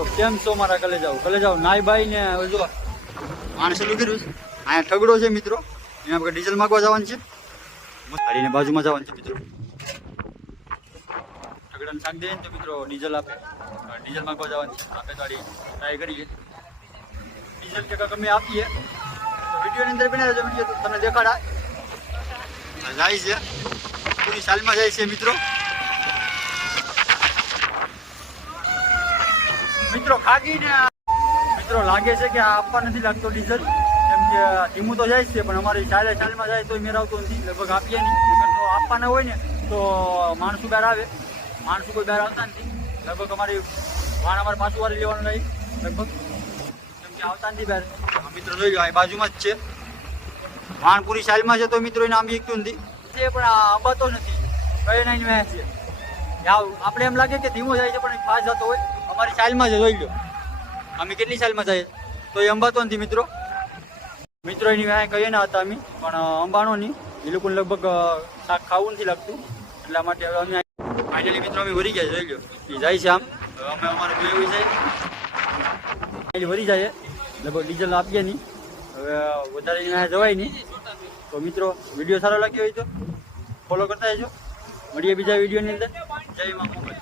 તો કેમ છો મારા કલેજાઓ નાઈ બાઈ ને જો માણસે કર્યું અહીંયા ઠગડો છે મિત્રો. એના આપણે ડીઝલ માગવા જવાનું છે. ગાડીને બાજુમાં જવાનું છે મિત્રો. ઠગડાને શાક દે ને તો મિત્રો ડીઝલ આપે. ડીઝલ માગવા જવાનું છે. આપે ગાડી ટ્રાય કરીએ. ડીઝલ કે ગમે આપીએ તો વિડીયોની અંદર બને રહેજો. વિડીયો તમને દેખાડા જાય છે પૂરી સાલમાં જાય છે મિત્રો. મિત્રો ખાગીને મિત્રો લાગે છે કે આ આપવા નથી લાગતો ડીઝલ. કેમ કે ધીમું તો જાય છે પણ અમારી ચાલમાં જાય તો મેળ આવતો નથી. લગભગ આપીએ નહીં. તો આપવાના હોય ને તો માણસો બહાર આવે. માણસો કોઈ બહાર આવતા નથી. લગભગ અમારી વાણ અમારે પાછું વાળી લેવાનું નહીં લગભગ. કેમ કે આવતા નથી બહાર. મિત્રો જોઈ લો અહીં બાજુમાં જ છે. વાણ પૂરી ચાલમાં છે તો મિત્રો એને આંબી એકતું નથી પણ અંબાતો નથી. કઈ નહીં મેં છે આપણે એમ લાગે કે ધીમો જાય છે પણ ફાસ્ટ જતો હોય. અમારી ચાલમાં છે જોઈ લો. અમે કેટલી ચાલમાં જાય તો એ અંબાતો નથી મિત્રો. મિત્રો એની વાય કહીએ ના હતા અમે પણ અંબાણો નહીં. એ લોકોને લગભગ શાક ખાવું નથી લાગતું એટલા માટે હવે અમે ફાઇનલી મિત્રો અમે વરી ગયા જોઈ લો. એ જાય છે આમ અમે અમારે એવી જાય વરી જાય લગભગ ડીઝલ આપીએ નહીં. હવે વધારે જવાય નહીં. તો મિત્રો વિડીયો સારો લાગ્યો હોય તો ફોલો કરતા રહેજો. મળીએ બીજા વિડીયોની અંદર. જય મા મોગલ.